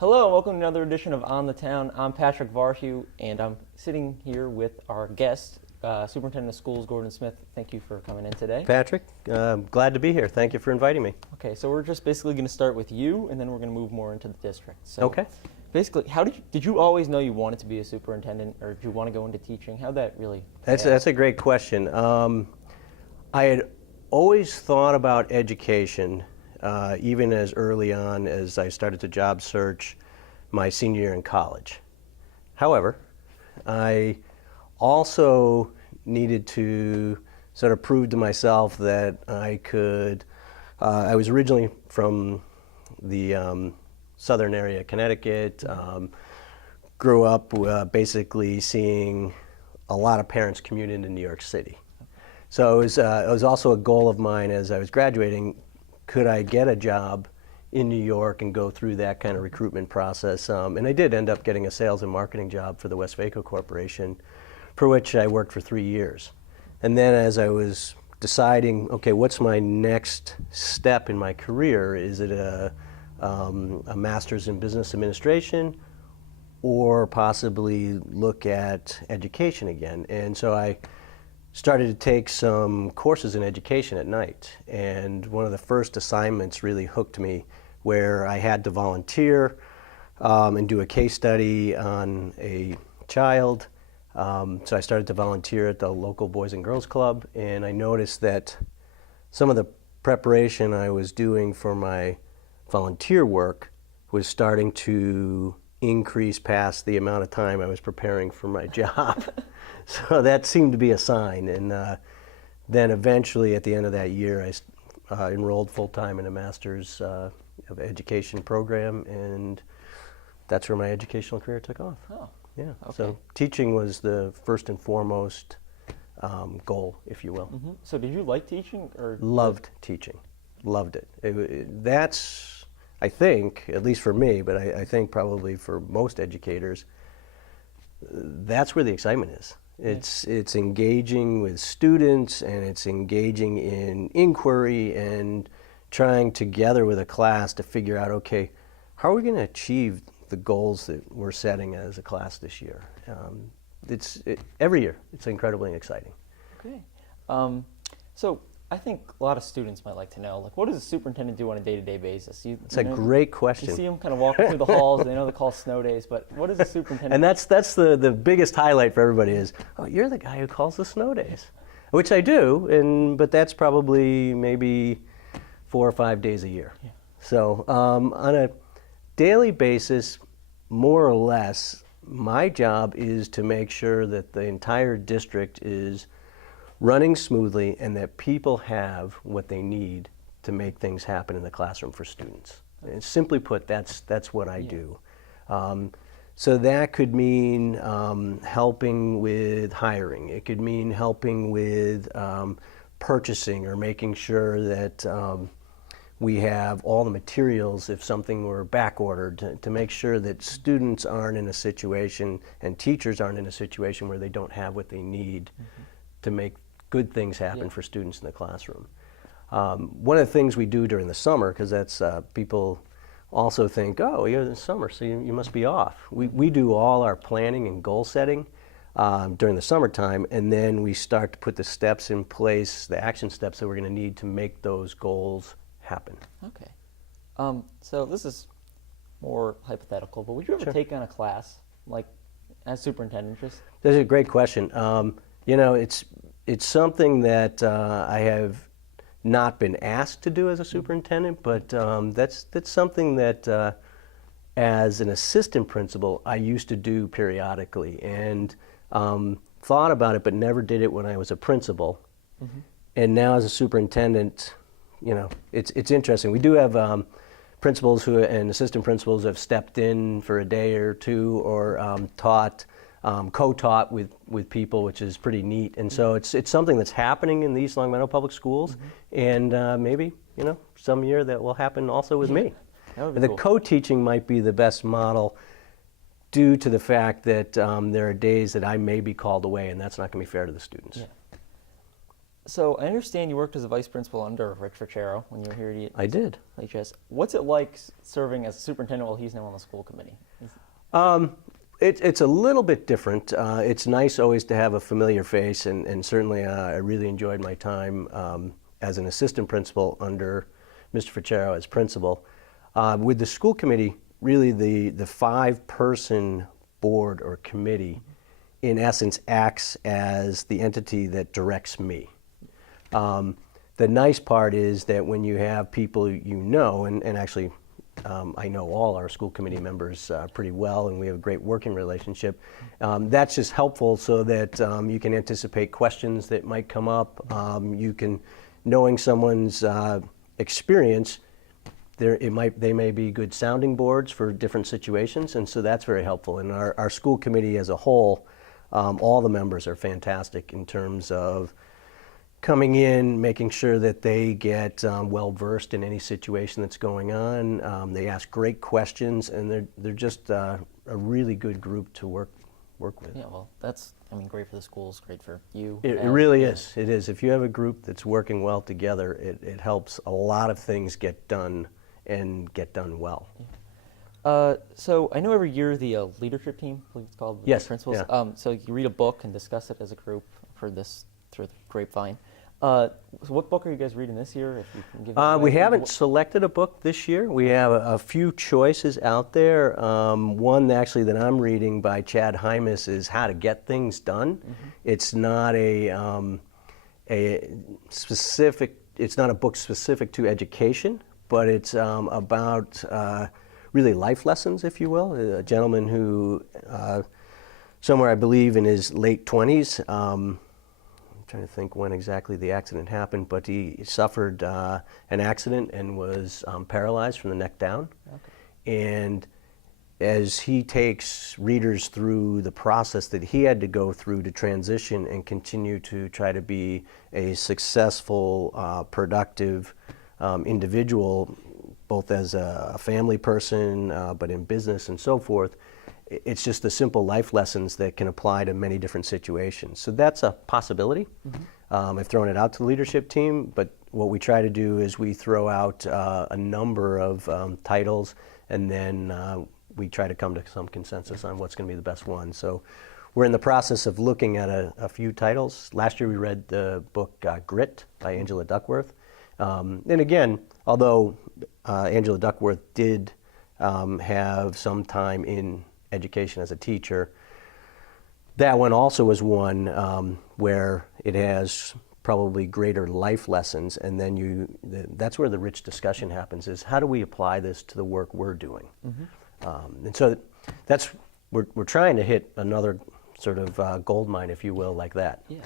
Hello, and welcome to another edition of On the Town. I'm Patrick Varhue, and I'm sitting here with our guest, Superintendent of Schools, Gordon Smith. Thank you for coming in today. Patrick, glad to be here. Thank you for inviting me. Okay, so we're just basically going to start with you, and then we're going to move more into the district. So Okay. basically, how did you always know you wanted to be a superintendent, or did you want to go into teaching? How'd that really That's a great question. I had always thought about education, even as early on as I started to job search my senior year in college. However, I also needed to sort of prove to myself that I could. I was originally from the southern area of Connecticut. Grew up basically seeing a lot of parents commute into New York City. So it was also a goal of mine as I was graduating. Could I get a job in New York and go through that kind of recruitment process? And I did end up getting a sales and marketing job for the Westvaco Corporation, for which I worked for 3 years. And then as I was deciding, okay, what's my next step in my career? Is it a master's in business administration, or possibly look at education again? And so I started to take some courses in education at night, and one of the first assignments really hooked me, where I had to volunteer and do a case study on a child. So I started to volunteer at the local Boys and Girls Club, and I noticed that some of the preparation I was doing for my volunteer work was starting to increase past the amount of time I was preparing for my job. So that seemed to be a sign. And then eventually at the end of that year, I enrolled full-time in a master's of education program, and that's where my educational career took off. Oh, yeah. okay. So teaching was the first and foremost goal, if you will. Mm-hmm. So did you like teaching, or Loved teaching. Loved it. That's, I think, at least for me, but I think probably for most educators, that's where the excitement is. It's engaging with students, and it's engaging in inquiry and trying together with a class to figure out, okay, how are we going to achieve the goals that we're setting as a class this year? Every year, it's incredibly exciting. Okay. So I think a lot of students might like to know, like, what does a superintendent do on a day-to-day basis? It's a great question. You see them kind of walking through the halls. They know they call snow days, but what is a superintendent? And that's the biggest highlight for everybody is, oh, you're the guy who calls the snow days, which I do, but that's probably maybe 4 or 5 days a year. Yeah. So on a daily basis, more or less, my job is to make sure that the entire district is running smoothly and that people have what they need to make things happen in the classroom for students. And simply put, that's what I do. So that could mean helping with hiring. It could mean helping with purchasing, or making sure that we have all the materials if something were back ordered, to make sure that students aren't in a situation and teachers aren't in a situation where they don't have what they need to make good things happen for students in the classroom. One of the things we do during the summer, because that's people also think, oh, you're in the summer, so you must be off. We do all our planning and goal setting during the summertime, and then we start to put the steps in place, the action steps that we're going to need to make those goals happen. Okay. So this is more hypothetical, but would you ever take on a class, like, as superintendent? That's a great question. You know, it's something that I have not been asked to do as a superintendent, but that's something that as an assistant principal I used to do periodically, and thought about it but never did it when I was a principal. And now as a superintendent, you know, it's interesting. We do have principals and assistant principals who have stepped in for a day or two, or co-taught with people, which is pretty neat. And so it's something that's happening in the East Longmeadow Public Schools, and maybe, you know, some year that will happen also with me. That would be The cool. co-teaching might be the best model, due to the fact that there are days that I may be called away, and that's not going to be fair to the students. Yeah. So I understand you worked as a vice principal under Rich Ficero when you were here at I did. HS. What's it like serving as a superintendent while he's now on the school committee? It's a little bit different. It's nice always to have a familiar face, and certainly I really enjoyed my time as an assistant principal under Mr. Ficero as principal. With the school committee, really the five-person board or committee, in essence, acts as the entity that directs me. The nice part is that when you have people you know, and actually I know all our school committee members pretty well, and we have a great working relationship. That's just helpful so that you can anticipate questions that might come up. You can, knowing someone's experience, they may be good sounding boards for different situations, and so that's very helpful. And our school committee as a whole, all the members are fantastic in terms of coming in, making sure that they get well versed in any situation that's going on. They ask great questions, and they're just a really good group to work with. Yeah, well, that's great for the schools, great for you. It really is. It is. If you have a group that's working well together, it helps a lot of things get done and get done well. So I know every year the leadership team, I believe it's called, Yes, the principals. yeah. So you read a book and discuss it as a group for this through the grapevine. So what book are you guys reading this year? If you can give me We haven't selected a book this year. We have a few choices out there. One actually that I'm reading by Chad Hymas is How to Get Things Done. Mm-hmm. It's not it's not a book specific to education, but it's about really life lessons, if you will. A gentleman who, somewhere I believe in his late 20s, trying to think when exactly the accident happened, but he suffered an accident and was paralyzed from the neck down. Okay. And as he takes readers through the process that he had to go through to transition and continue to try to be a successful, productive individual, both as a family person, but in business and so forth, it's just the simple life lessons that can apply to many different situations. So that's a possibility. Mm-hmm. I've thrown it out to the leadership team, but what we try to do is we throw out a number of titles, and then we try to come to some consensus on what's going to be the best one. So we're in the process of looking at a few titles. Last year we read the book Grit by Angela Duckworth. And again, although Angela Duckworth did have some time in education as a teacher, that one also is one where it has probably greater life lessons, and then that's where the rich discussion happens, is how do we apply this to the work we're doing? Mm-hmm. And so we're trying to hit another sort of gold mine, if you will, like that. Yeah.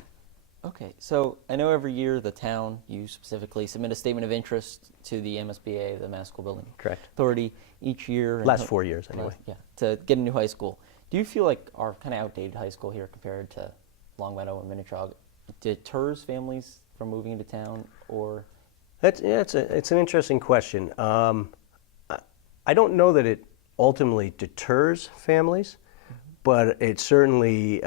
Okay, so I know every year the town, you specifically, submit a statement of interest to the MSBA, the Mass School Building Correct. Authority, each year. Last 4 years, anyway. Yeah, to get a new high school. Do you feel like our kind of outdated high school here compared to Longmeadow and Minnetrog deters families from moving into town, or? It's an interesting question. I don't know that it ultimately deters families, but it certainly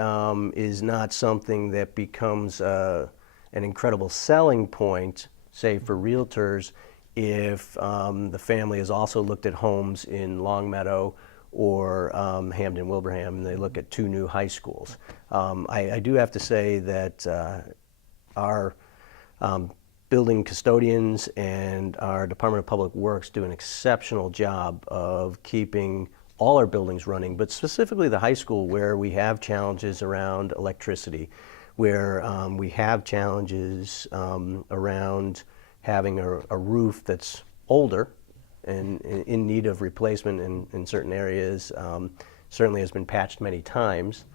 is not something that becomes an incredible selling point, say, for realtors, if the family has also looked at homes in Longmeadow or Hamden-Wilbraham, and they look at two new high schools. I do have to say that our building custodians and our Department of Public Works do an exceptional job of keeping all our buildings running, but specifically the high school, where we have challenges around electricity, where we have challenges around having a roof that's older and in need of replacement in certain areas, certainly has been patched many times.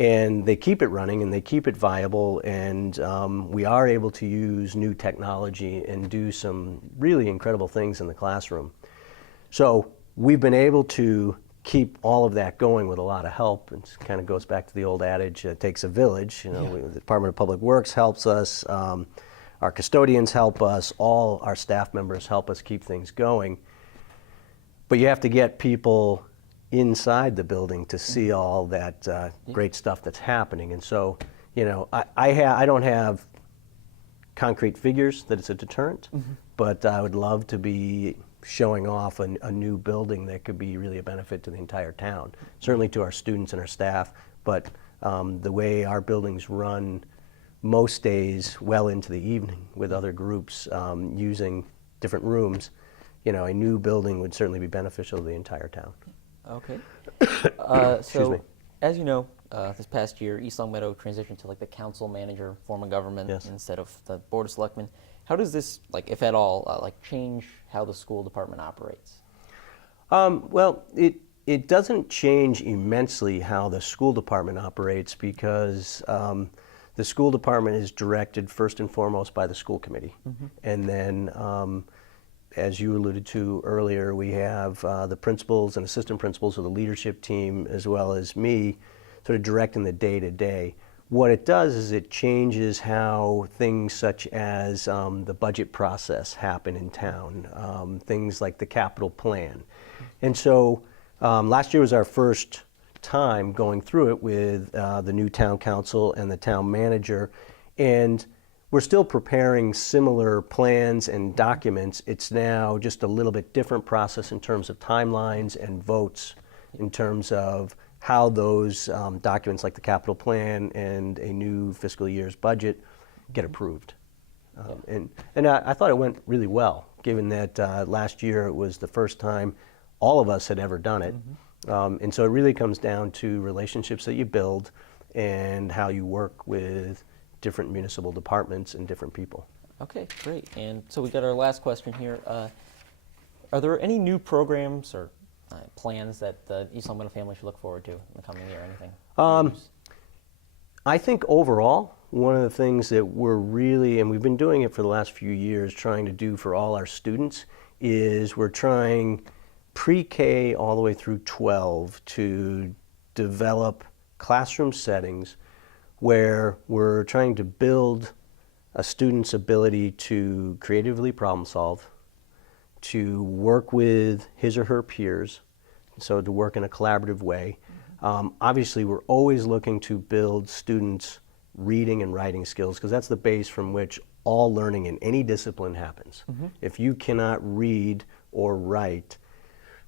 And they keep it running and they keep it viable, and we are able to use new technology and do some really incredible things in the classroom. So we've been able to keep all of that going with a lot of help. It kind of goes back to the old adage, it takes a village. You know, Yeah. The Department of Public Works helps us, our custodians help us, all our staff members help us keep things going. But you have to get people inside the building to see all that great stuff that's happening. And so, you know, I don't have concrete figures that it's a deterrent, but I would love to be showing off a new building that could be really a benefit to the entire town, certainly to our students and our staff, but the way our buildings run most days well into the evening with other groups using different rooms, you know, a new building would certainly be beneficial to the entire town. Okay. Excuse me. As you know, this past year, East Longmeadow transitioned to like the council manager form of government Yes. instead of the board of selectmen. How does this, like, if at all, like change how the school department operates? Well, it doesn't change immensely how the school department operates because the school department is directed first and foremost by the school committee. And then, as you alluded to earlier, we have the principals and assistant principals of the leadership team, as well as me, sort of directing the day-to-day. What it does is it changes how things such as the budget process happen in town, things like the capital plan. And so last year was our first time going through it with the new town council and the town manager, and we're still preparing similar plans and documents. It's now just a little bit different process in terms of timelines and votes, in terms of how those documents like the capital plan and a new fiscal year's budget get approved. And I thought it went really well, given that last year it was the first time all of us had ever done it. And so it really comes down to relationships that you build and how you work with different municipal departments and different people. Okay, great. And so we got our last question here. Are there any new programs or plans that the East Longmeadow family should look forward to in the coming year? Anything? I think overall, one of the things that we're really, and we've been doing it for the last few years, trying to do for all our students, is we're trying pre-K all the way through 12 to develop classroom settings where we're trying to build a student's ability to creatively problem solve, to work with his or her peers, so to work in a collaborative way. Obviously, we're always looking to build students' reading and writing skills because that's the base from which all learning in any discipline happens. If you cannot read or write,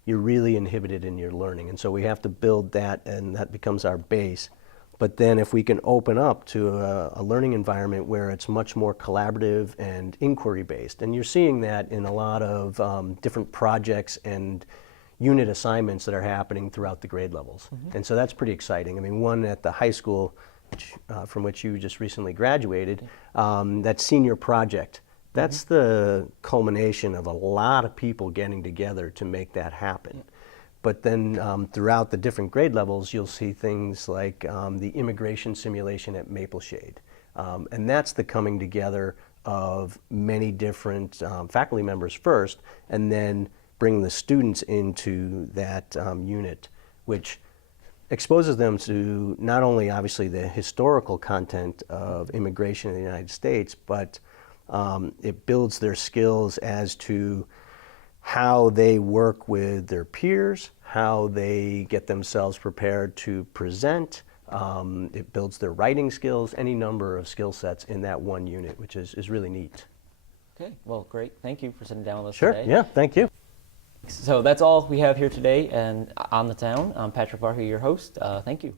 you're really inhibited in your learning. And so we have to build that, and that becomes our base. But then if we can open up to a learning environment where it's much more collaborative and inquiry-based, and you're seeing that in a lot of different projects and unit assignments that are happening throughout the grade levels. And so that's pretty exciting. I mean, one at the high school, from which you just recently graduated, that senior project, that's the culmination of a lot of people getting together to make that happen. But then throughout the different grade levels, you'll see things like the immigration simulation at Mapleshade. And that's the coming together of many different faculty members first, and then bringing the students into that unit, which exposes them to not only obviously the historical content of immigration in the United States, but it builds their skills as to how they work with their peers, how they get themselves prepared to present. It builds their writing skills, any number of skill sets in that one unit, which is really neat. Okay, well, great. Thank you for sitting down with us Sure, today. yeah, thank you. So that's all we have here today, and on the town, I'm Patrick Varhue, your host. Thank you.